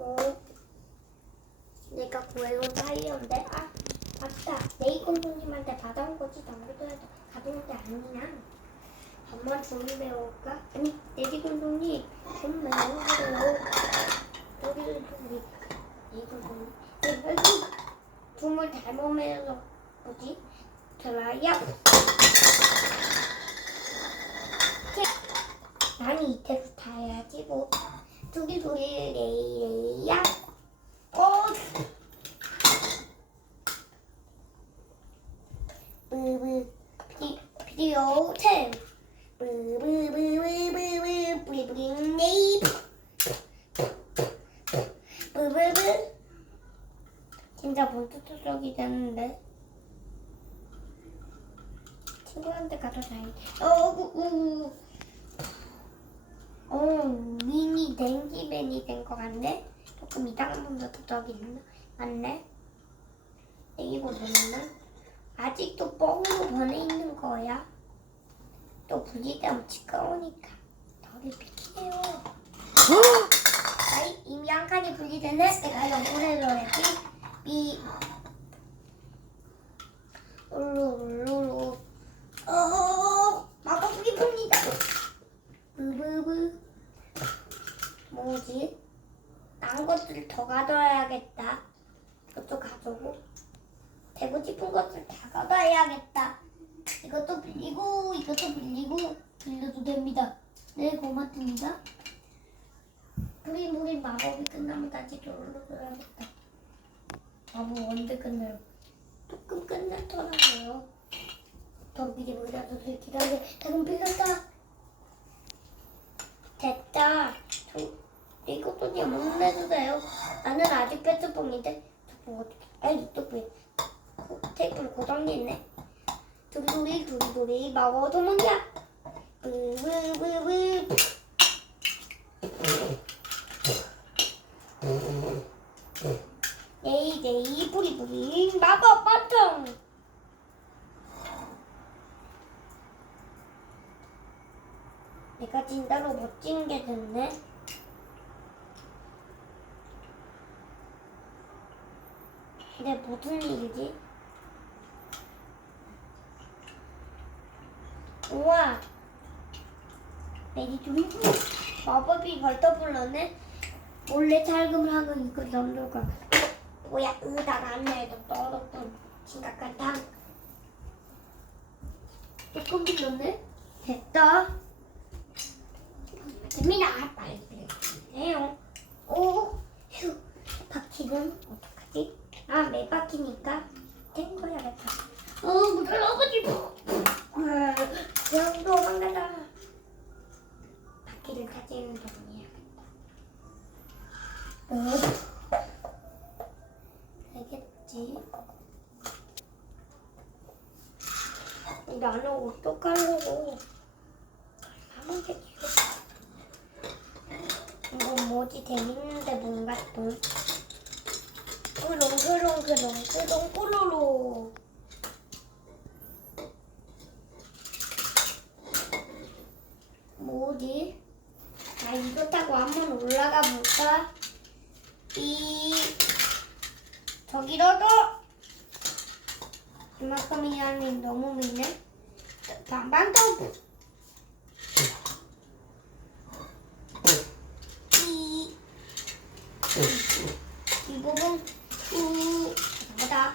어, 내가 구해온 타이어인데 아 맞다. 네이콘손님한테 받아온 거지. 남겨둬야지 가져온 게 아니야. 엄마 종이 배울까? 아니 네이콘손님 좀 배우세요. 여기를 종이 네이콘손님. 여기 tum을 잘못 매서 뭐지? 드라이야 나는 이태로 타야지 뭐 두기 두기 레이 레이야 어 브브 비 비디오 템 브브브브브브 브리브링 네이 브브브 진짜 몬스터적이 되는데 친구한테 가서 다행 어우 어, 댕기맨이 된 것 같네? 조금 이상한 몬스터적이 있나? 맞네? 이거 보면은 아직도 뻥으로 변해 있는 거야. 또 분리되면 지꺼우니까 너를 비키네요. 아이, 이미 한 칸이 분리됐네? 내가 연구를 해줘야지. 미, 울루 울루루. 어, 마법이 분리다. 브브브. 뭐지? 딴 것들 더 가져와야겠다. 이것도 가져오고. 되고 싶은 것들 다 가져와야겠다. 이것도 빌리고, 이것도 빌리고, 빌려도 됩니다. 네, 고맙습니다. 우리 우리 마법이 끝나면 다시 돌려줘야겠다. 마법 언제 끝나요? 조금 끝났더라고요. 더 미리 몰라도 기다려. 지금 빌렸다. 저, 이것도 그냥 못 내주세요. 나는 아직 어떻게? 아니 또 왜? 테이프를 고정했네. 두리두리 두리두리 마법 도문이야. 브브브브. 네이 네이 뿌리 뿌리 마법 버튼. 내가 진짜로 멋진 게 됐네. 근데 무슨 일이지? 우와! 메리 좀 마법이 벌떡 불렀네? 몰래 탈금을 하고 이거 넘들고 뭐야 의당 안내도 떨었던 심각한 당 조금 빌렸네? 됐다 됩니다 빨리 빌려주세요 오휴 바퀴는 어떡하지? 아, 매 바퀴니까 탱거야겠다. 어, 무슨 아버지. 그냥 도망가자. 바퀴를 동이야겠다. 어, 되겠지. 나는 어떡하려고. 가만 계지 이거 뭐지 재밌는데 뭔가 또. 그렁그렁그렁그렁 꼬로로 뭐지? 아 이거 타고 한번 올라가 볼까? 이 저기로도 이만큼이라니 너무 미네 반반도 이 이 부분 우 뭐다